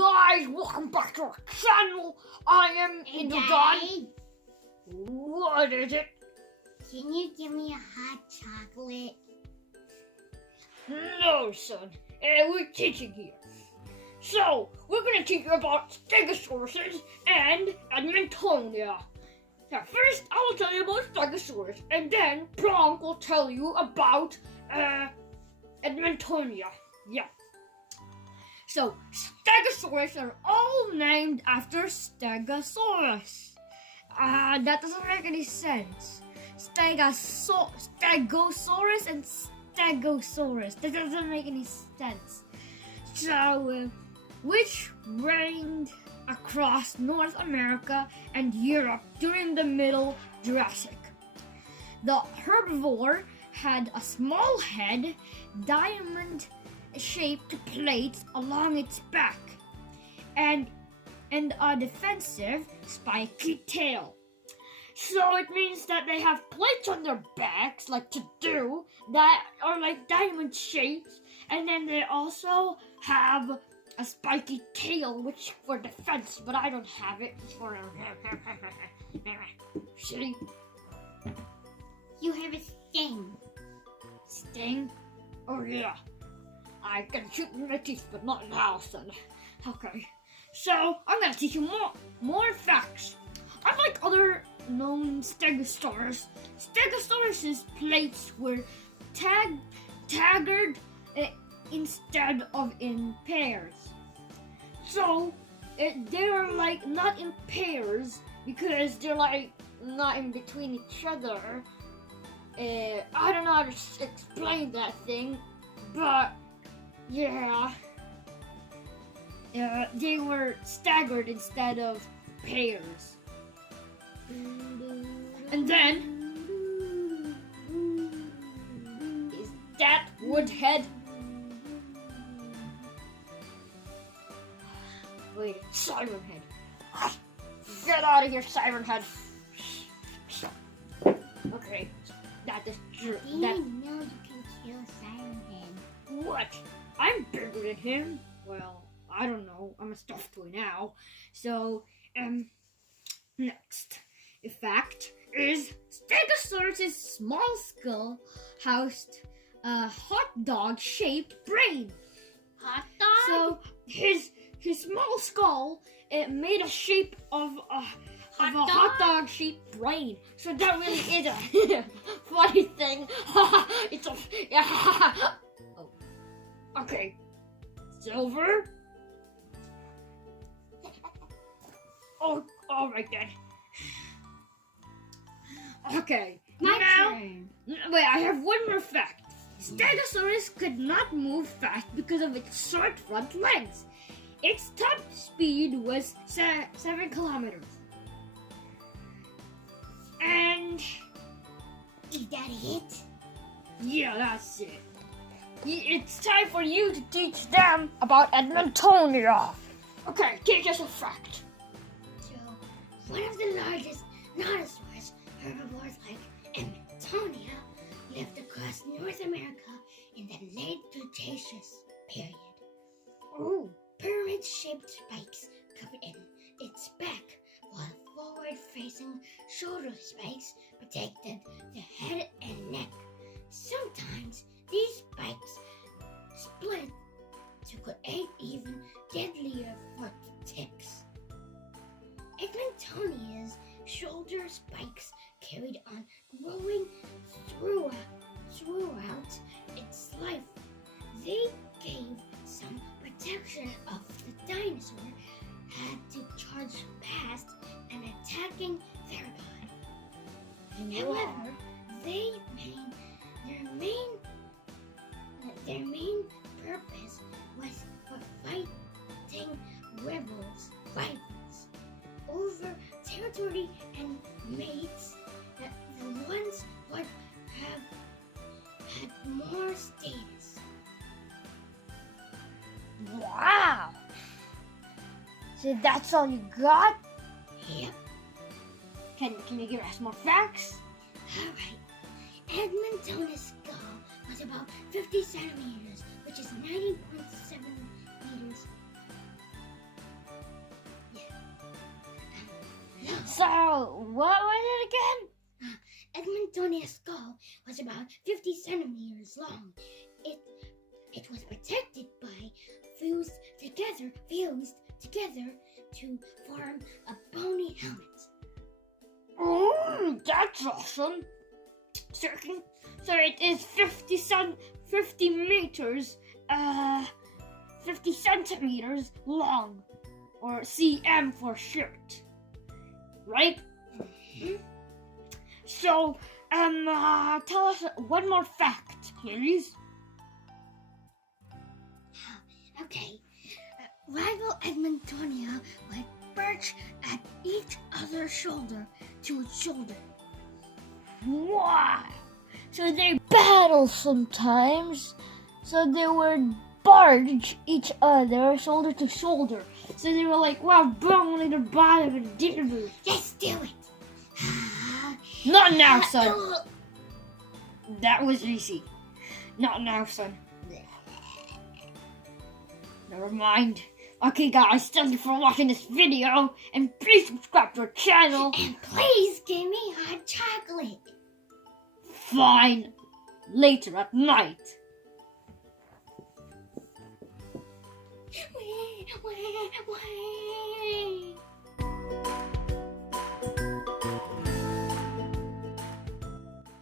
guys, welcome back to our channel. I am Indodon. What is it? Can you give me a hot chocolate? No, son. We're teaching here. So, we're gonna teach you about Stegasaurus and Edmontonia. Now, first, I will tell you about Stegosaurus, and then Bronk will tell you about Edmontonia. Yeah. So, Stegosaurus are all named after Stegosaurus. That doesn't make any sense. Stegosaurus and Stegosaurus. That doesn't make any sense. So, which reigned across North America and Europe during the Middle Jurassic. The herbivore had a small head, diamond-shaped plates along its back, and a defensive, spiky tail. So it means that they have plates on their backs, like to do, that are like diamond shapes, and then they also have a spiky tail, which for defense, but I don't have it. For see? You have a sting. Sting? Oh yeah. I can shoot in my teeth, but not now, son. Okay. So I'm gonna teach you more facts. Unlike other known Stegosaurus, Stegosaurus's plates were staggered instead of in pairs. So they were like not in pairs because they're like not in between each other. I don't know how to explain that thing, but yeah, they were staggered instead of pairs. And then is that Woodhead? Wait, Siren Head. Get out of here, Siren Head. Okay, that is true. Do you know you can kill Siren Head? What? I'm bigger than him. Well, I don't know. I'm a stuffed toy now. So, next fact is Stegosaurus' small skull housed a hot dog-shaped brain. Hot dog? So his small skull, it made a shape of a hot dog shaped brain. So that really is a funny thing. It's a oh. Okay. Silver. Oh, all right then. Okay. My now, turn. wait. I have one more fact. Stegosaurus could not move fast because of its short front legs. Its top speed was 7 kilometers. And Is that it? yeah, that's it. It's time for you to teach them about Edmontonia. Okay, teach us a fact. So, one of the largest dinosaurs, herbivores like Edmontonia, lived across North America in the late Cretaceous period. Ooh. Pyramid-shaped spikes covered in its back, while forward-facing shoulder spikes protected the head and neck. Sometimes these spikes split to create even deadlier foot ticks. Edmontonia's shoulder spikes carried on growing throughout its life. They gave some protection of the dinosaur had to charge past an attacking theropod. However, their main purpose was for fighting rivals over territory and mates. That the ones would have had more status. Wow. So that's all you got? Yep. Can you give us more facts? Alright. Edmontonia's skull was about 50 centimeters, which is 90.7 meters. So, what was it again? Edmontonia's skull was about 50 centimeters long. It was protected by fused together to form a bony helmet. Oh, that's awesome. So it is 50 meters, 50 centimeters long, or cm for short, right? Mhm. So, tell us one more fact, please. Okay. Rival Edmontonia would perch at each other's shoulder to shoulder. Wow! So they battle sometimes. So they would barge each other shoulder to shoulder. So they were like, wow, boom, in the bottom and didn't move. Let's do it. Not now, son. That was easy. Not now, son. Never mind. Okay, guys, thank you for watching this video, and please subscribe to our channel. And please give me hot chocolate. Fine. Later at night. Wait.